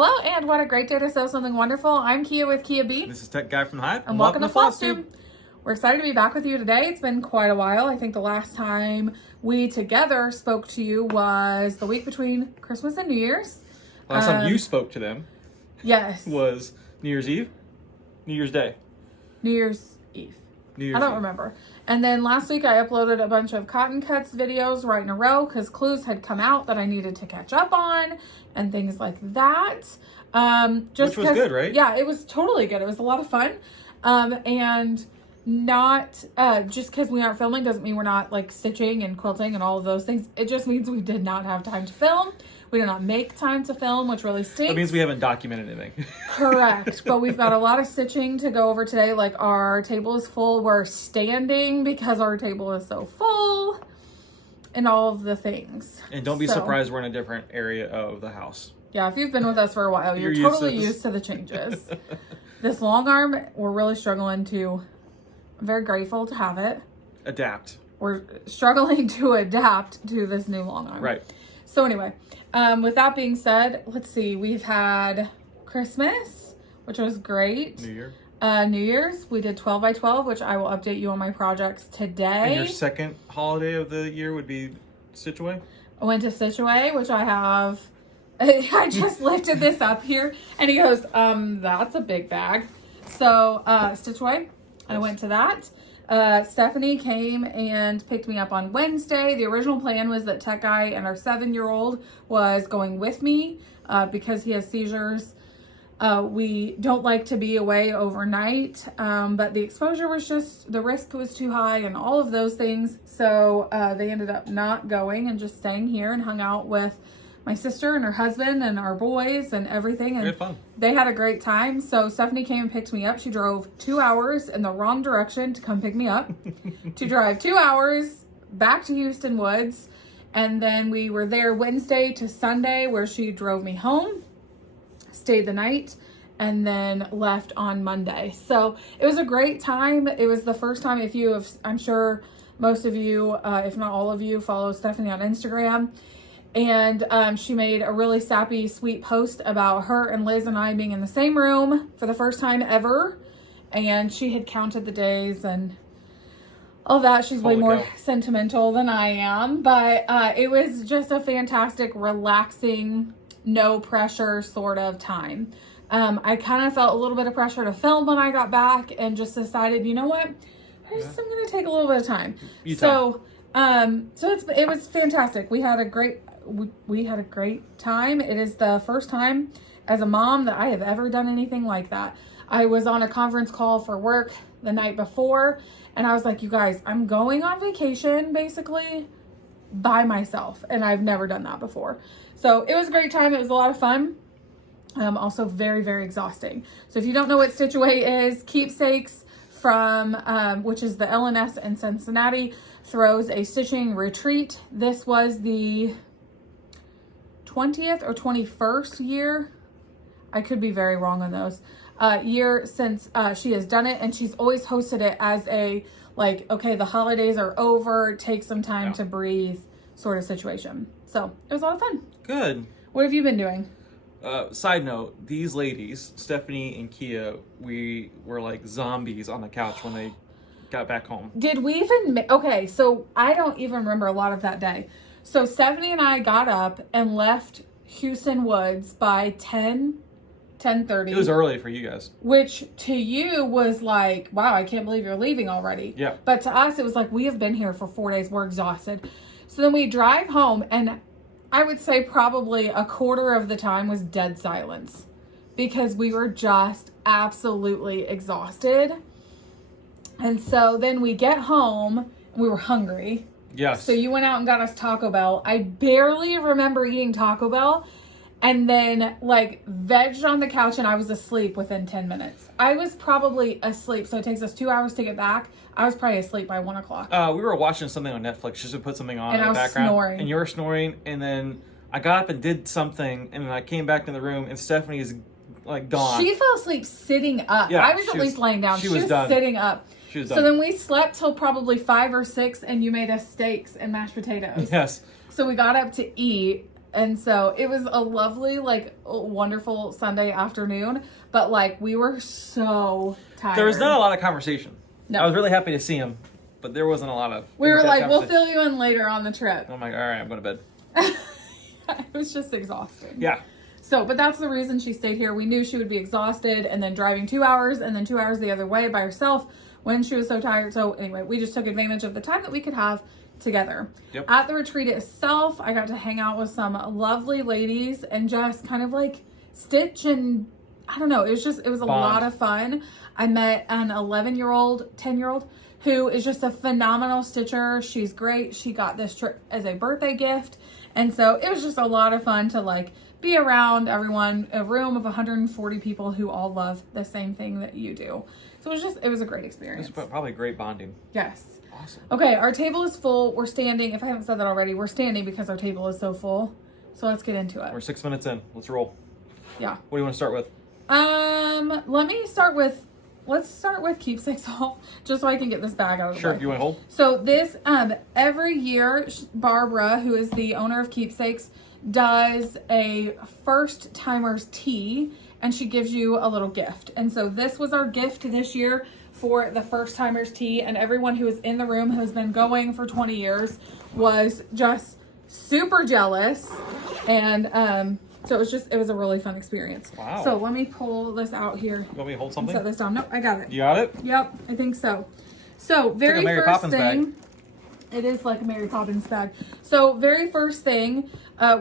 Hello, and what a great day to sew something wonderful. I'm Kia with Kia B. This is Tech Guy from the Hive. And welcome to Flosstube. We're excited to be back with you today. It's been quite a while. I think the last time we together spoke to you was the week between Christmas and New Year's. Last time you spoke to them was New Year's Eve? New Year's Day? New Year's Eve. I don't remember. And then last week I uploaded a bunch of cotton cuts videos right in a row because clues had come out that I needed to catch up on and things like that. Which was good, right? Yeah, it was totally good. It was a lot of fun. And not just because we aren't filming doesn't mean we're not like stitching and quilting and all of those things. It just means we did not have time to film. We did not make time to film, which really stinks. That means we haven't documented anything. Correct. But we've got a lot of stitching to go over today. Like our table is full. We're standing because our table is so full and all of the things. And don't be surprised we're in a different area of the house. Yeah, if you've been with us for a while, you're totally used to the changes. This long arm, we're really struggling to... I'm very grateful to have it. Adapt. We're struggling to adapt to this new long arm. Right. So anyway, with that being said, let's see. We've had Christmas, which was great. New Year's, we did 12 by 12, which I will update you on my projects today. And your second holiday of the year would be Stitchaway? I went to Stitchaway, which I have... I just lifted this up here, and he goes, that's a big bag. So, Stitchaway, yes. I went to that. Stephanie came and picked me up on Wednesday. The original plan was that Tech Guy and our 7-year-old was going with me because he has seizures. We don't like to be away overnight, but the exposure was just, the risk was too high and all of those things. So they ended up not going and just staying here and hung out with my sister and her husband and our boys and everything. And we had fun. They had a great time. So Stephanie came and picked me up. She drove 2 hours in the wrong direction to come pick me up, to drive 2 hours back to Houston Woods. And then we were there Wednesday to Sunday where she drove me home, stayed the night, and then left on Monday. So it was a great time. It was the first time, if you have, I'm sure most of you, if not all of you, follow Stephanie on Instagram. And she made a really sappy, sweet post about her and Liz and I being in the same room for the first time ever. And she had counted the days and all that. She's way more sentimental than I am. But it was just a fantastic, relaxing, no pressure sort of time. I kind of felt a little bit of pressure to film when I got back and just decided, you know what? I'm going to take a little bit of time. So it was fantastic. We had a great time. It is the first time as a mom that I have ever done anything like that. I was on a conference call for work the night before, and I was like, you guys, I'm going on vacation basically by myself, and I've never done that before. So it was a great time. It was a lot of fun. Also very, very exhausting. So if you don't know what Stitchaway is, Keepsakes from, which is the LNS in Cincinnati, throws a stitching retreat. This was the 20th or 21st year. I could be very wrong on those. Year since she has done it, and she's always hosted it as a, like, okay, the holidays are over, take some time to breathe sort of situation. So it was a lot of fun. Good. What have you been doing? Side note, these ladies, Stephanie and Kia, we were like zombies on the couch when they got back home. Did we even... Okay, so I don't even remember a lot of that day. So Stephanie and I got up and left Houston Woods by 10:30. It was early for you guys. Which to you was like, wow, I can't believe you're leaving already. Yeah. But to us, it was like, we have been here for 4 days. We're exhausted. So then we drive home, and I would say probably a quarter of the time was dead silence because we were just absolutely exhausted. And so then we get home, and we were hungry. Yes. So you went out and got us Taco Bell. I barely remember eating Taco Bell, and then like vegged on the couch, and I was asleep within 10 minutes. I was probably asleep. So it takes us 2 hours to get back. I was probably asleep by 1 o'clock. We were watching something on Netflix just to put something on in the background. And I was snoring. And you were snoring, and then I got up and did something, and then I came back in the room, and Stephanie is like gone. She fell asleep sitting up. Yeah, I was at least laying down. She was done. Sitting up. She was done. So then we slept till probably 5 or 6, and you made us steaks and mashed potatoes. Yes. So we got up to eat, And so it was a lovely, like, wonderful Sunday afternoon. But, like, we were so tired. There was not a lot of conversation. No. I was really happy to see him, but there wasn't a lot of. We were like, we'll conversation. fill you in later on the trip. I'm like, all right, I'm going to bed. It was just exhausting. Yeah. So, but that's the reason she stayed here. We knew she would be exhausted, and then driving 2 hours and then 2 hours the other way by herself when she was so tired. So anyway, we just took advantage of the time that we could have together. Yep. At the retreat itself, I got to hang out with some lovely ladies and just kind of like stitch, and I don't know, it was a lot of fun. I met an 11-year-old, 10-year-old who is just a phenomenal stitcher. She's great. She got this trip as a birthday gift. And so it was just a lot of fun to like be around everyone, a room of 140 people who all love the same thing that you do. So it was a great experience. It was probably great bonding. Yes. Awesome. Okay, our table is full. We're standing. If I haven't said that already, we're standing because our table is so full. So let's get into it. We're 6 minutes in. Let's roll. Yeah. What do you want to start with? Let's start with Keepsakes haul, just so I can get this bag out of the way. Sure. You want to hold? So this, every year, Barbara, who is the owner of Keepsakes, does a first timers tea, and she gives you a little gift. And so this was our gift this year for the first timers tea, and everyone who was in the room who has been going for 20 years was just super jealous. And so it was a really fun experience. Wow. So let me pull this out here. You want me to hold and something? set this down. Nope, I got it. You got it? Yep, I think so. So very like a Mary first Poppins thing, bag. It is like a Mary Poppins bag. So very first thing,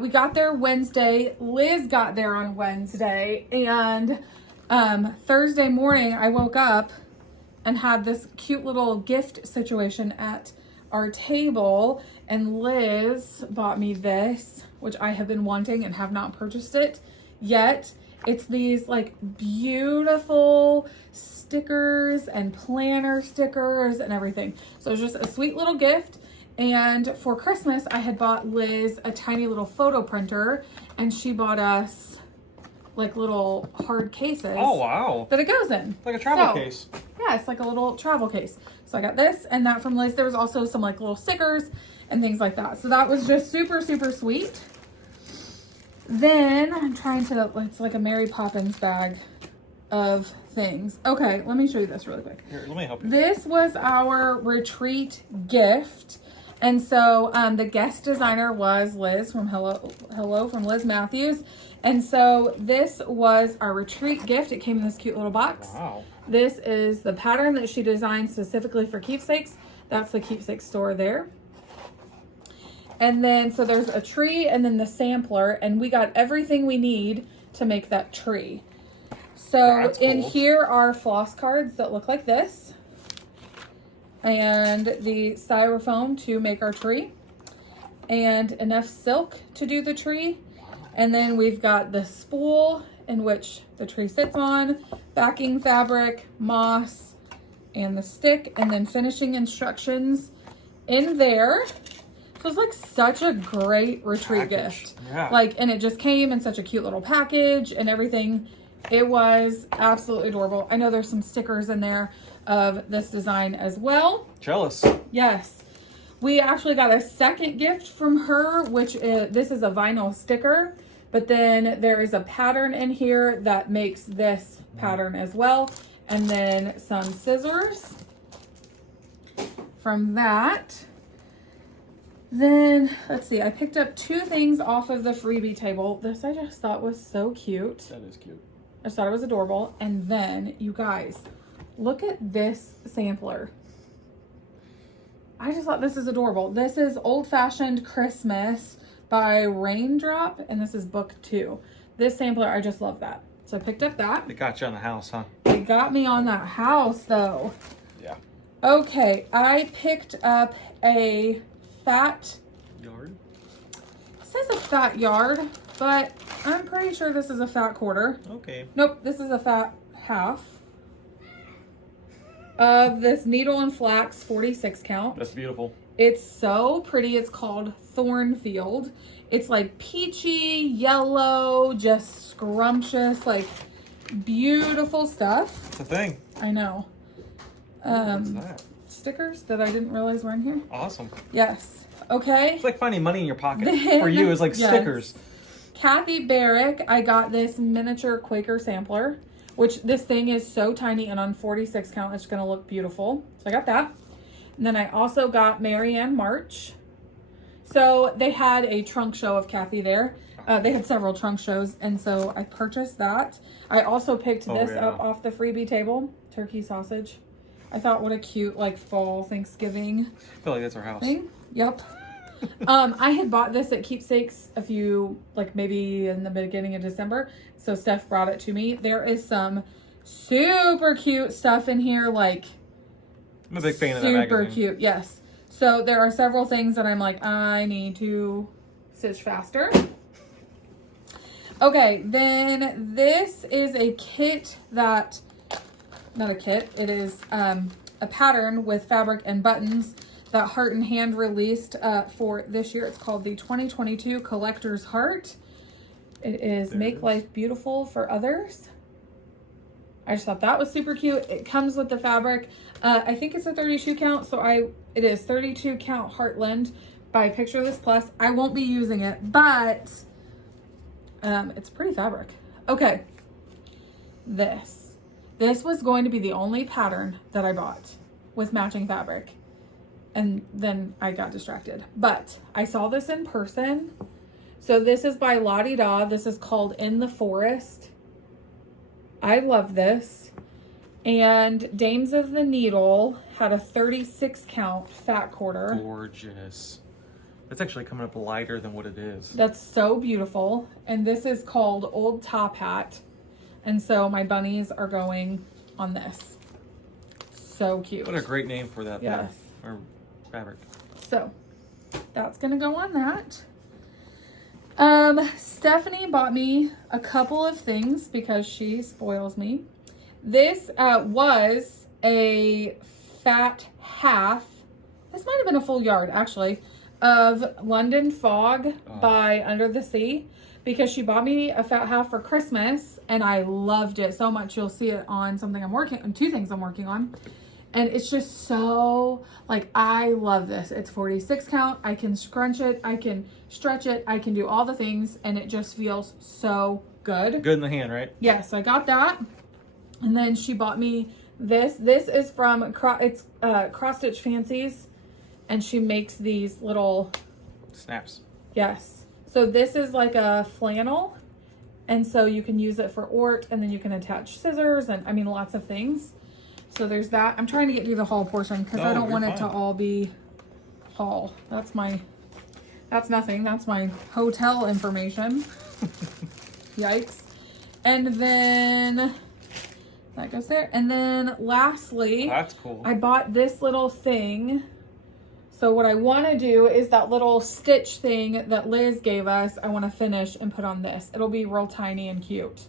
we got there Wednesday. Liz got there on Wednesday, and Thursday morning I woke up and had this cute little gift situation at our table, and Liz bought me this, which I have been wanting and have not purchased it yet. It's these like beautiful stickers and planner stickers and everything. So it's just a sweet little gift. And for Christmas, I had bought Liz a tiny little photo printer, and she bought us like little hard cases. Oh, wow. That it goes in. Like a travel case. Yeah, it's like a little travel case. So I got this and that from Liz. There was also some like little stickers and things like that. So that was just super, super sweet. Then I'm trying to, it's like a Mary Poppins bag of things. Okay, let me show you this really quick. Here, let me help you. This was our retreat gift. And so the guest designer was Liz from Hello from Liz Matthews. And so this was our retreat gift. It came in this cute little box. Wow. This is the pattern that she designed specifically for Keepsakes. That's the Keepsakes store there. And then, so there's a tree and then the sampler, and we got everything we need to make that tree. So That's in cool. here are floss cards that look like this, and the styrofoam to make our tree, and enough silk to do the tree. And then we've got the spool in which the tree sits on, backing fabric, moss, and the stick, and then finishing instructions in there. So it's like such a great retreat gift. Yeah. Like, and it just came in such a cute little package and everything. It was absolutely adorable. I know there's some stickers in there of this design as well. Jealous. Yes. We actually got a second gift from her, which is, this is a vinyl sticker, but then there is a pattern in here that makes this pattern as well. And then some scissors from that. Then, let's see, I picked up 2 things off of the freebie table. This I just thought was so cute. That is cute. I just thought it was adorable. And then, you guys, look at this sampler. I just thought this is adorable. This is Old Fashioned Christmas by Raindrop, and this is book 2. This sampler, I just love that. So I picked up that. It got you on the house, huh? It got me on that house, though. Yeah. Okay, I picked up a fat... Yard? It says a fat yard, but I'm pretty sure this is a fat quarter. Okay. Nope, this is a fat half of this needle and flax 46 count. That's beautiful. It's so pretty. It's called Thornfield. It's like peachy, yellow, just scrumptious, like beautiful stuff. It's a thing. I know. What's that? Stickers that I didn't realize were in here. Awesome. Yes. Okay. It's like finding money in your pocket. Then, For you, it's like yes. stickers. Kathy Barrick, I got this miniature Quaker sampler, which this thing is so tiny, and on 46 count, it's going to look beautiful. So I got that. And then I also got Marianne March. So they had a trunk show of Kathy there. They had several trunk shows, and so I purchased that. I also picked this up off the freebie table, turkey sausage. I thought, what a cute, like, fall Thanksgiving I feel like that's our house. thing. Yep. I had bought this at Keepsakes a few, like, maybe in the beginning of December. So Steph brought it to me. There is some super cute stuff in here, like, I'm a big fan of that magazine. super cute, yes. So there are several things that I'm like, I need to stitch faster. Okay, then this is a kit that, not a kit, it is a pattern with fabric and buttons that Heart and Hand released for this year. It's called the 2022 Collector's Heart. It is Make Life Beautiful for Others. I just thought that was super cute. It comes with the fabric. I think it's a 32 count, so it is 32 count Heartland by Picture This Plus. I won't be using it, but it's pretty fabric. Okay, this was going to be the only pattern that I bought with matching fabric, and then I got distracted. But I saw this in person. So this is by La-Di-Da. This is called In the Forest. I love this. And Dames of the Needle had a 36 count fat quarter. Gorgeous. It's actually coming up lighter than what it is. That's so beautiful. And this is called Old Top Hat. And so my bunnies are going on this. So cute. What a great name for that. Yes. Or fabric. So that's going to go on that. Stephanie bought me a couple of things because she spoils me. This was a fat half. This might have been a full yard, actually, of London Fog by Under the Sea, because she bought me a fat half for Christmas, and I loved it so much. You'll see it on something I'm working on, 2 things I'm working on. And it's just so, like, I love this. It's 46 count. I can scrunch it. I can stretch it. I can do all the things. And it just feels so good. Good in the hand, right? Yes, I got that. And then she bought me this. This is from, Cross Stitch Fancies. And she makes these little... Snaps. Yes. So this is like a flannel. And so you can use it for Ort. And then you can attach scissors. And, I mean, lots of things. So there's that. I'm trying to get through the haul portion because I don't want it to all be haul. That's nothing. That's my hotel information. Yikes. And then that goes there. And then lastly, that's cool. I bought this little thing. So what I want to do is that little stitch thing that Liz gave us, I want to finish and put on this. It'll be real tiny and cute.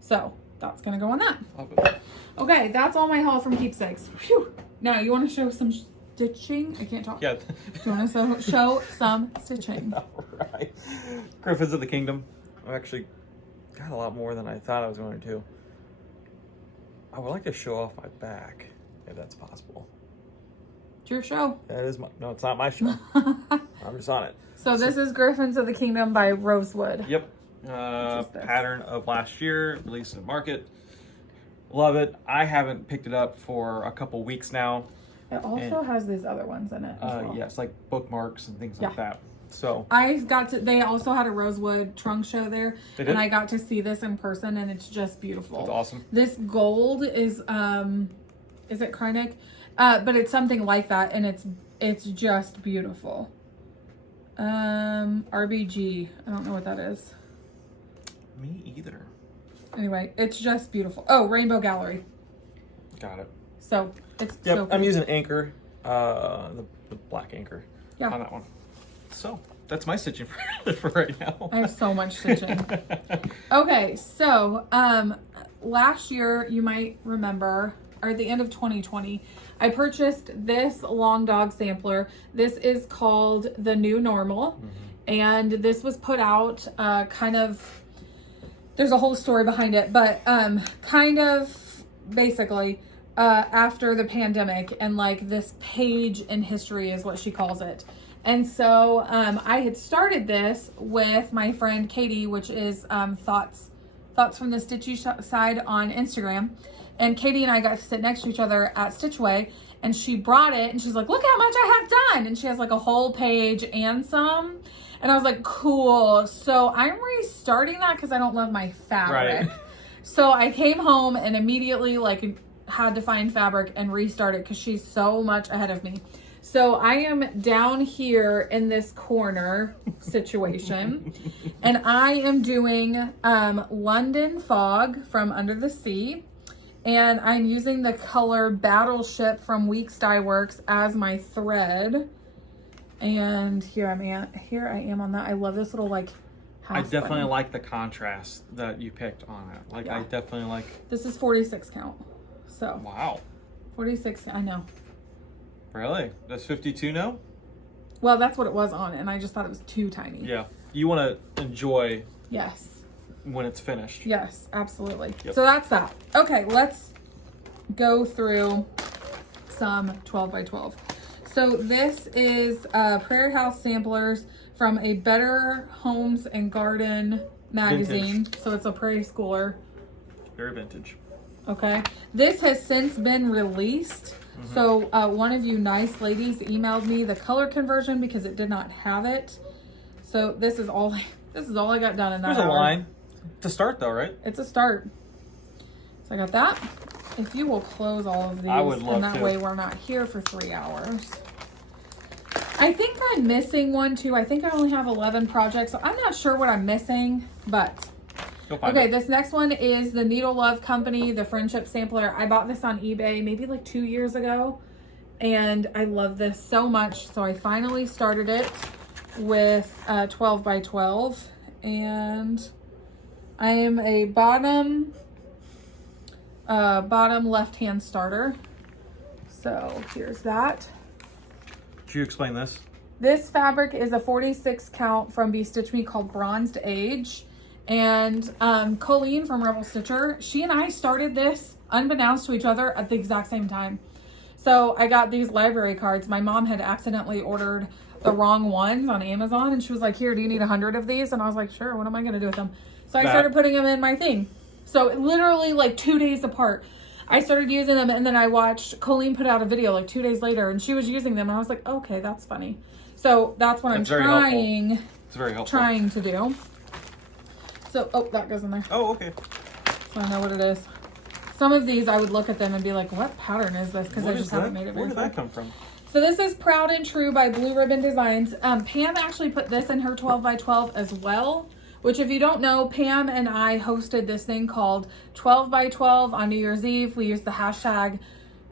So that's going to go on that. Love it. Okay, that's all my haul from Keepsakes. Phew. Now, you want to show some stitching? I can't talk. Yeah. You want to show some stitching? All right. Griffins of the Kingdom. I've actually got a lot more than I thought I was going to. I would like to show off my back, if that's possible. It's your show. That is my... No, it's not my show. I'm just on it. So this is Griffins of the Kingdom by Rosewood. Yep. Pattern of last year, released in market. Love it. I haven't picked it up for a couple weeks now. It also has these other ones in it as well. Yes, like bookmarks and things like that. So they also had a Rosewood trunk show there. They did? And I got to see this in person, and it's just beautiful. It's awesome. This gold is it Kreinik? But it's something like that, and it's just beautiful. RBG. I don't know what that is. Me either. Anyway, it's just beautiful. Oh, Rainbow Gallery. Got it. So it's Yep, so I'm using Anchor, the black Anchor on that one. So that's my stitching for right now. I have so much stitching. Okay, so last year, you might remember, or at the end of 2020, I purchased this long dog sampler. This is called The New Normal. And this was put out kind of, there's a whole story behind it, but kind of basically after the pandemic, and like this page in history is what she calls it. And so I had started this with my friend Katie, which is Thoughts from the Stitchy Side on Instagram. And Katie and I got to sit next to each other at Stitchway, and she brought it and she's like, look how much I have done. And she has like a whole page and some. And I was like, cool. So I'm restarting that because I don't love my fabric. Right. So I came home and immediately like had to find fabric and restart it because she's so much ahead of me. So I am down here in this corner situation and I am doing London Fog from Under the Sea. And I'm using the color Battleship from Weeks Dye Works as my thread. And here I am on that. I love this little like half I definitely button. like the contrast that you picked on it. Like, Yeah. I definitely like... This is 46 count. So Wow. 46, I know. Really? That's 52 now? Well, that's what it was on, and I just thought it was too tiny. Yeah. You want to enjoy Yes. when it's finished. Yes, absolutely. Yep. So that's that. Okay, let's go through some 12 by 12. So this is Prairie House samplers from a Better Homes and Garden magazine. Vintage. So it's a prairie schooler. Very vintage. Okay. This has since been released. Mm-hmm. So one of you nice ladies emailed me the color conversion because it did not have it. So this is all I got done in that There's a hour. line to start though, right? It's a start. So I got that. If you will close all of these, I would love and that to. way we're not here for 3 hours. I think I'm missing one too. I think I only have 11 projects, so I'm not sure what I'm missing, but Go find okay, it. this next one is the Needle Love Company, the Friendship Sampler. I bought this on eBay maybe like 2 years ago, and I love this so much. So I finally started it with 12 by 12, and I am a bottom left-hand starter. So here's that. Did you explain this? This fabric is a 46 count from Be Stitch Me called Bronzed Age. And Colleen from Rebel Stitcher, she and I started this unbeknownst to each other at the exact same time. So I got these library cards. My mom had accidentally ordered the wrong ones on Amazon, and she was like, here, do you need 100 of these? And I was like, sure, what am I gonna do with them? So I started putting them in my thing. So literally like 2 days apart, I started using them, and then I watched Colleen put out a video like 2 days later, and she was using them, and I was like, okay, that's funny. So that's what That's I'm very It's very helpful. trying to do. So, oh, that goes in there. Oh, okay. So I know what it is. Some of these I would look at them and be like, what pattern is this? Because I just haven't made it very Where did far. that come from? So this is Proud and True by Blue Ribbon Designs. Pam actually put this in her 12 by 12 as well, which if you don't know, Pam and I hosted this thing called 12 by 12 on New Year's Eve. We used the hashtag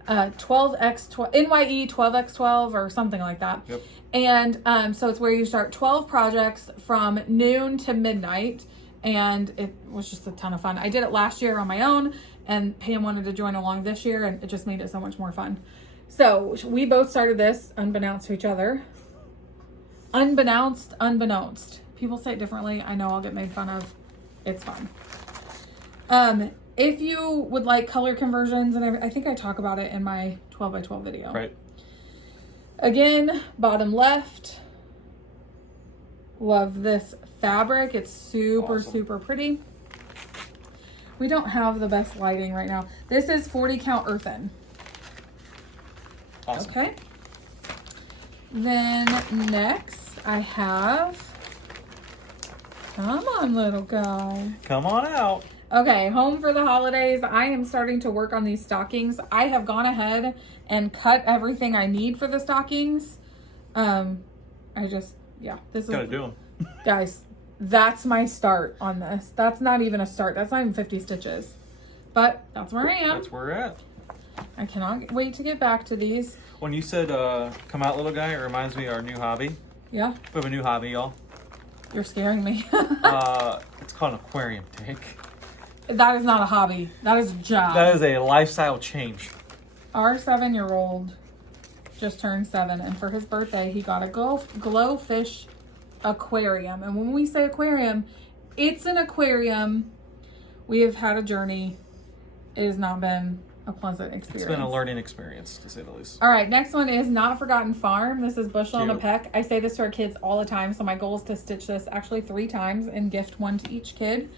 12x12 NYE 12x12 or something like that. Yep. And so it's where you start 12 projects from noon to midnight. And it was just a ton of fun. I did it last year on my own, and Pam wanted to join along this year, and it just made it so much more fun. So we both started this unbeknownst to each other. Unbeknownst. People say it differently. I know I'll get made fun of. It's fun. If you would like color conversions, and I think I talk about it in my 12 by 12 video. Right. Again, bottom left. Love this fabric. It's super, Awesome. super pretty. We don't have the best lighting right now. This is 40 count earthen. Awesome. Okay. Then next I have, come on little guy. Come on out. Okay, home for the holidays. I am starting to work on these stockings. I have gone ahead and cut everything I need for the stockings. This Gotta is, do them. guys, that's my start on this. That's not even a start. That's not even 50 stitches. But that's where I am. That's where we're at. I cannot wait to get back to these. When you said come out little guy, it reminds me of our new hobby. Yeah, We have a new hobby, y'all. you're scaring me. It's called an aquarium tank. That is not a hobby. That is a job. That is a lifestyle change. Our 7-year-old just turned 7, and for his birthday, he got a glowfish aquarium. And when we say aquarium, it's an aquarium. We have had a journey. It has not been a pleasant experience. It's been a learning experience, to say the least. All right, next one is Not Forgotten Farm. This is Bushel and a Cute. Peck. I say this to our kids all the time, so my goal is to stitch this actually 3 times and gift one to each kid.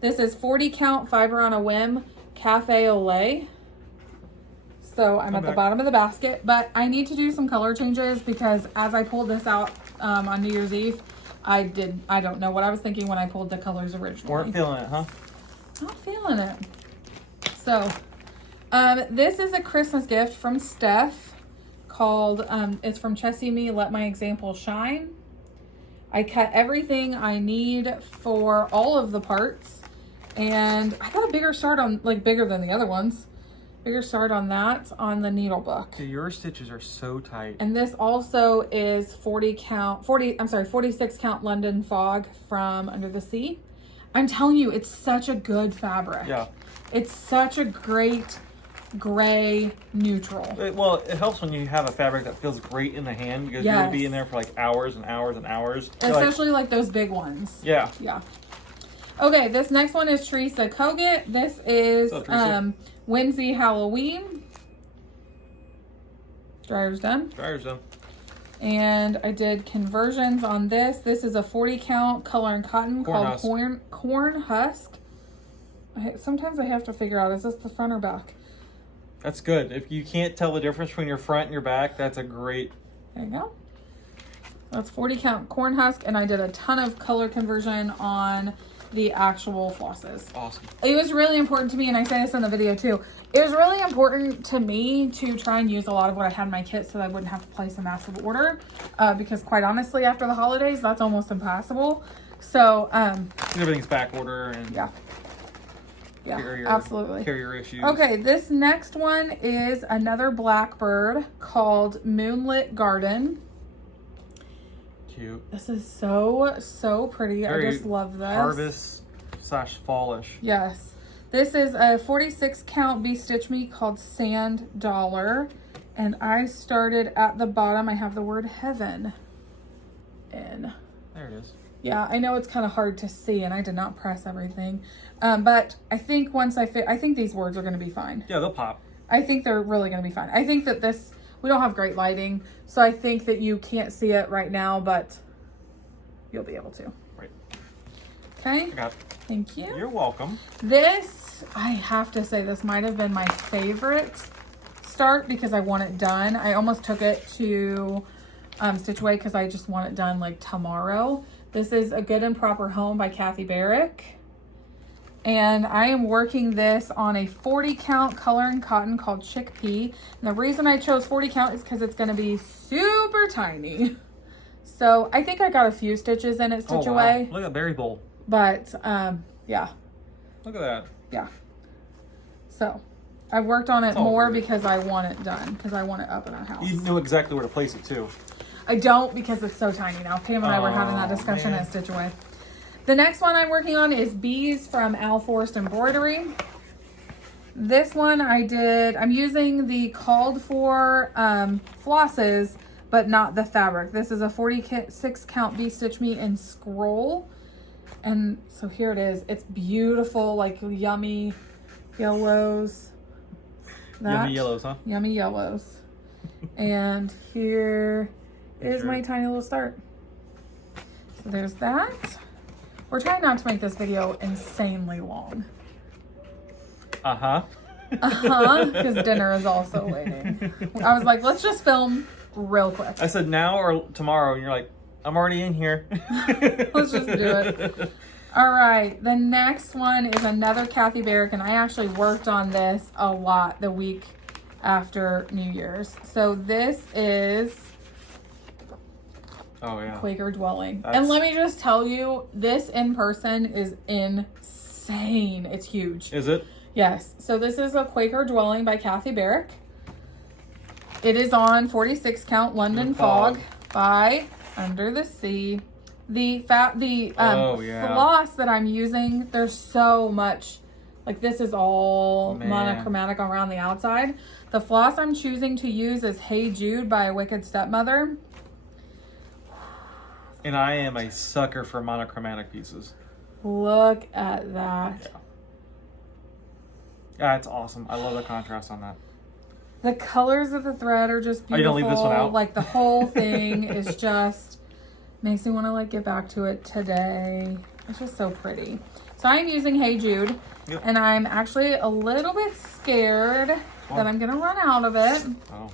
This is 40 count fiber on a whim cafe au lait. So I'm at the bottom of the basket, but I need to do some color changes because as I pulled this out on New Year's Eve, I don't know what I was thinking when I pulled the colors originally. Weren't feeling it, huh? Not feeling it. So, this is a Christmas gift from Steph called, it's from Chessie Me, Let My Example Shine. I cut everything I need for all of the parts, and I got a bigger start on, like bigger than the other ones. Bigger start on that on the needle book. Dude, your stitches are so tight. And this also is 46 count London Fog from Under the Sea. I'm telling you, it's such a good fabric. Yeah. It's such a great gray neutral. Well, it helps when you have a fabric that feels great in the hand because you're going to be in there for like hours and hours and hours. Especially like those big ones. Yeah. Yeah. Okay, this next one is Teresa Kogut. This is Whimsy Halloween. Dryer's done. Dryer's done. And I did conversions on this. This is a 40 count color and cotton called Corn Husk. Sometimes I have to figure out, is this the front or back? That's good. If you can't tell the difference between your front and your back, that's a great... There you go. That's 40 count corn husk, and I did a ton of color conversion on the actual flosses. Awesome. It was really important to me, and I say this in the video too, it was really important to me to try and use a lot of what I had in my kit so that I wouldn't have to place a massive order, because quite honestly, after the holidays, that's almost impossible. So, everything's back order and... Yeah, absolutely. Carrier issues. Okay, this next one is another blackbird called Moonlit Garden. Cute. This is so pretty. I just love this. Harvest / fallish. Yes. This is a 46 count B-stitch me called Sand Dollar. And I started at the bottom. I have the word heaven in. There it is. Yeah, I know it's kind of hard to see, and I did not press everything. But I think once I think these words are going to be fine. Yeah, they'll pop. I think they're really going to be fine. I think that we don't have great lighting, so I think that you can't see it right now, but you'll be able to. Right. Okay. I got it. Thank you. You're welcome. This, I have to say, this might have been my favorite start because I want it done. I almost took it to Stitch Away because I just want it done like tomorrow. This is A Good and Proper Home by Kathy Barrick. And I am working this on a 40 count color and cotton called Chickpea. And the reason I chose 40 count is because it's going to be super tiny. So I think I got a few stitches in it, Stitch Away. Look at that berry bowl. But yeah. Look at that. Yeah. So I've worked on it more because I want it done. Because I want it up in our house. You know exactly where to place it too. I don't because it's so tiny now. Pam and I were having that discussion at Stitch Away. The next one I'm working on is Bees from Al Forrest Embroidery. This one I'm using the called for flosses, but not the fabric. This is a 46 count bee stitch me in scroll. And so here it is. It's beautiful, like yummy yellows. Yummy yellows, huh? Yummy yellows. And here is my tiny little start. So there's that. We're trying not to make this video insanely long. Because dinner is also waiting. I was like, let's just film real quick. I said now or tomorrow, and you're like, I'm already in here. Let's just do it. All right, the next one is another Kathy Barrick, and I actually worked on this a lot the week after New Year's. So this is Quaker Dwelling. And let me just tell you, this in person is insane. It's huge. Is it? Yes. So this is a Quaker Dwelling by Kathy Barrick. It is on 46 count London Fog by Under the Sea. The floss that I'm using, there's so much, like this is all monochromatic around the outside. The floss I'm choosing to use is Hey Jude by A Wicked Stepmother. And I am a sucker for monochromatic pieces. Look at that. Yeah, it's awesome. I love the contrast on that. The colors of the thread are just beautiful. Are you gonna leave this one out? Like the whole thing is just makes me want to like get back to it today. It's just so pretty. So I'm using Hey Jude, Yep. and I'm actually a little bit scared that I'm gonna run out of it. Oh.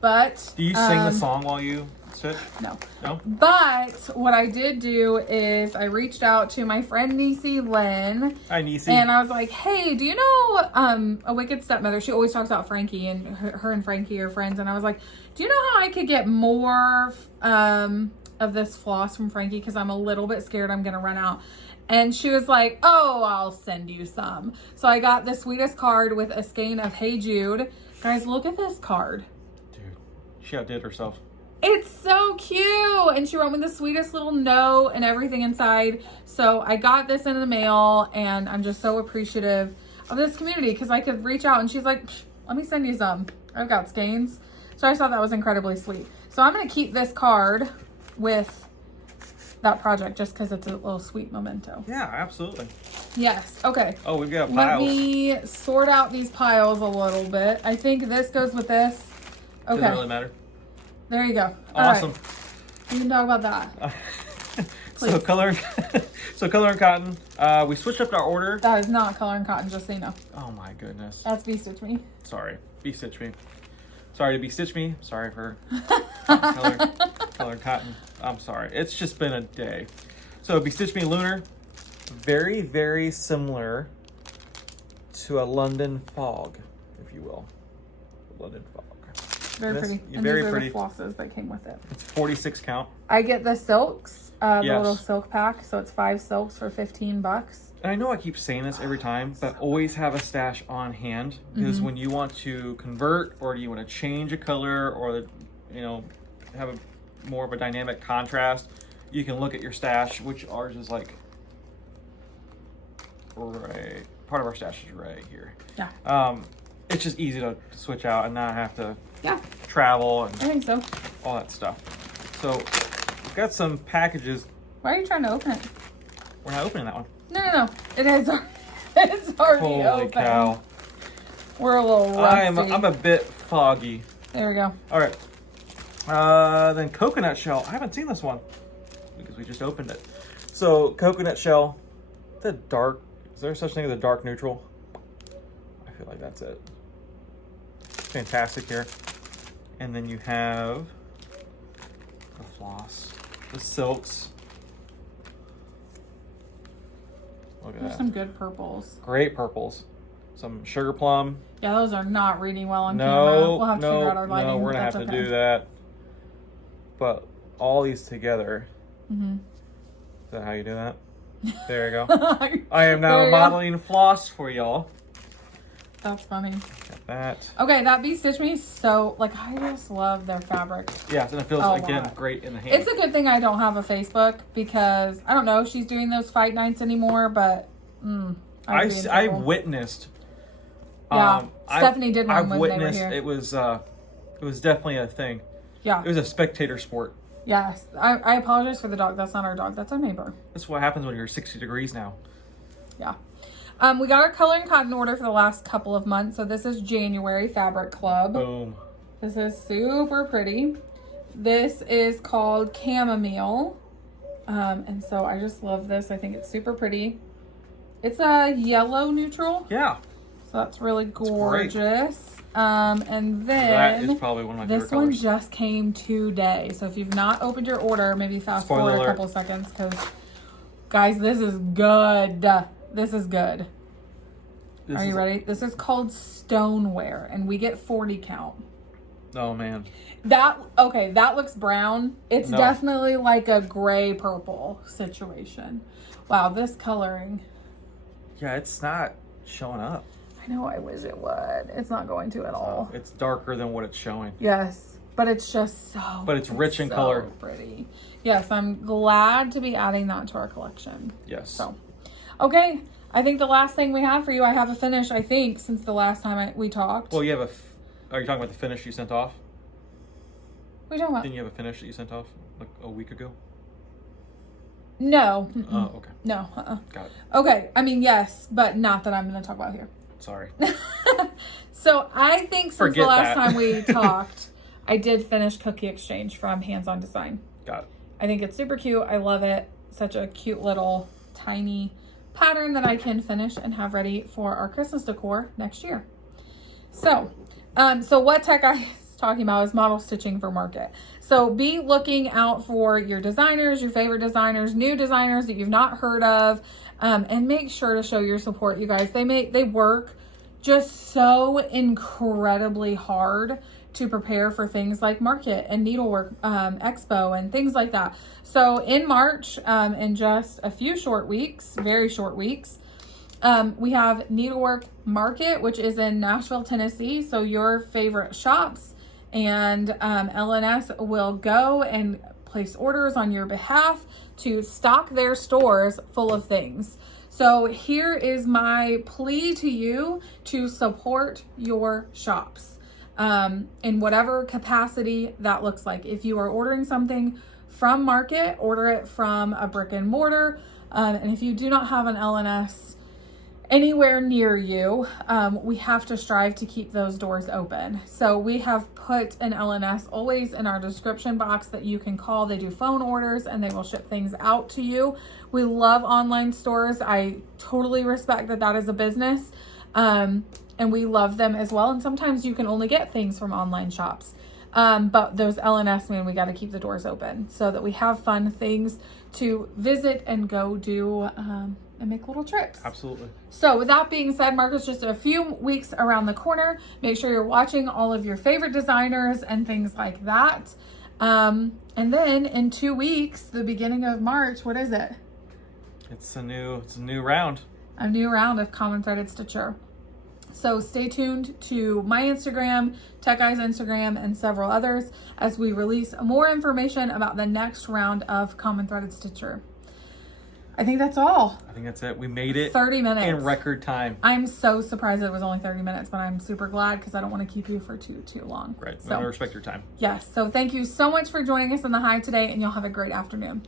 But Do you sing the song while you stitch? No. No? But what I did do is I reached out to my friend Niecy Lynn. Hi, Niecy. And I was like, hey, do you know A Wicked Stepmother? She always talks about Frankie, and her and Frankie are friends. And I was like, do you know how I could get more of this floss from Frankie? Because I'm a little bit scared I'm going to run out. And she was like, oh, I'll send you some. So I got the sweetest card with a skein of Hey Jude. Guys, look at this card. Dude, she outdid herself. It's so cute. And she wrote me the sweetest little note and everything inside. So I got this in the mail, and I'm just so appreciative of this community because I could reach out, and she's like, let me send you some. I've got skeins. So I just thought that was incredibly sweet. So I'm going to keep this card with that project just because it's a little sweet memento. Yeah, absolutely. Yes. Okay. Oh, we've got Let piles. me sort out these piles a little bit. I think this goes with this. Okay. Doesn't really matter. There you go. Awesome. All right. We can talk about that. So color and cotton. We switched up our order. That is not color and cotton, just so you know. Oh my goodness. That's Be-Stitch Me. Sorry. Be-Stitch Me. Sorry to Be-Stitch Me. Sorry for color and cotton. I'm sorry. It's just been a day. So Be-Stitch Me Lunar. Very, very similar to a London fog, if you will. London fog. Very This- pretty. And very these are pretty. the flosses that came with it. It's 46 count. I get the silks, the Yes. little silk pack. So it's 5 silks for $15. And I know I keep saying this every time, but always have a stash on hand because when you want to convert or you want to change a color or, you know, have a more of a dynamic contrast, you can look at your stash, which ours is like right. Part of our stash is right here. Yeah. It's just easy to switch out and not have to Yeah, travel and I think so. all that stuff. So we've got some packages. Why are you trying to open it? We're not opening that one. No. It is. It's already Holy open. cow. We're a little rusty. I'm a bit foggy. There we go. All right. Then coconut shell. I haven't seen this one because we just opened it. So coconut shell, the dark. Is there such thing as a dark neutral? I feel like that's it. Fantastic here. And then you have the floss, the silks. Look at There's that. some good purples. Great purples. Some sugar plum. Yeah, those are not reading well on camera. No, We'll have to figure out our lighting. no, we're but gonna have that's to okay. do that. But all these together. Mm-hmm. Is that how you do that? There you go. I am There now you go. modeling floss for y'all. That's funny. Got that. Okay, that Be-Stitch Me, so, like, I just love their fabric. Yeah, and it feels, A again, lot. great in the hand. It's a good thing I don't have a Facebook because, I don't know if she's doing those fight nights anymore, but, I'd be in I trouble. witnessed. Yeah, Stephanie did one I've when they were witnessed. here. It was definitely a thing. Yeah, It was a spectator sport. yes. I apologize for the dog. That's not our dog. That's our neighbor. That's what happens when you're 60 degrees now. Yeah. We got our color and cotton order for the last couple of months. So this is January Fabric Club. Boom. This is super pretty. This is called Chamomile. And so I just love this. I think it's super pretty. It's a yellow neutral. Yeah. So that's really great. gorgeous. And That is then probably one of my this favorite one colors. just came today. So if you've not opened your order, maybe fast Spoiler forward a alert. couple seconds because, guys, this is good. This is good. Are you ready? This is called Stoneware, and we get 40 count. Oh, man. That looks brown. It's No. definitely like a gray purple situation. Wow, this coloring. Yeah, it's not showing up. I know, I wish it would. It's not going to at all. It's darker than what it's showing. Yes, but it's just so. But it's rich in so color. Pretty. Yes, I'm glad to be adding that to our collection. Yes. So, okay. I think the last thing we have for you, I have a finish, I think, since the last time we talked. Well, you have are you talking about the finish you sent off? What are you talking about? Didn't you have a finish that you sent off like a week ago? No. Oh, okay. No. Got it. Okay. I mean, yes, but not that I'm going to talk about here. Sorry. So I think since Forget the last that. time we talked, I did finish Cookie Exchange from Hands On Design. Got it. I think it's super cute. I love it. Such a cute little tiny pattern that I can finish and have ready for our Christmas decor next year. So, what Tech Guy is talking about is model stitching for market. So be looking out for your designers, your favorite designers, new designers that you've not heard of, and make sure to show your support, you guys. They work just so incredibly hard to prepare for things like Market and Needlework Expo and things like that. So in March, in just a few short weeks, very short weeks, we have Needlework Market, which is in Nashville, Tennessee. So your favorite shops and LNS will go and place orders on your behalf to stock their stores full of things. So here is my plea to you to support your shops in whatever capacity that looks like. If you are ordering something from Market, order it from a brick and mortar. And if you do not have an LNS anywhere near you, we have to strive to keep those doors open. So we have put an LNS always in our description box that you can call. They do phone orders and they will ship things out to you. We love online stores. I totally respect that that is a business. And we love them as well. And sometimes you can only get things from online shops. But those LNS, man, we got to keep the doors open so that we have fun things to visit and go do and make little trips. Absolutely. So with that being said, Market's just a few weeks around the corner. Make sure you're watching all of your favorite designers and things like that. And then in 2 weeks, the beginning of March, what is it? It's a new round. A new round of Common Threaded Stitcher. So stay tuned to my Instagram, Tech Guy's Instagram, and several others as we release more information about the next round of Common Threaded Stitcher. I think that's all. I think that's it. We made it 30 minutes in record time. I'm so surprised it was only 30 minutes, but I'm super glad because I don't want to keep you for too long. Right. We So, want to respect your time. yes. So thank you so much for joining us in the Hive today, and you'll have a great afternoon.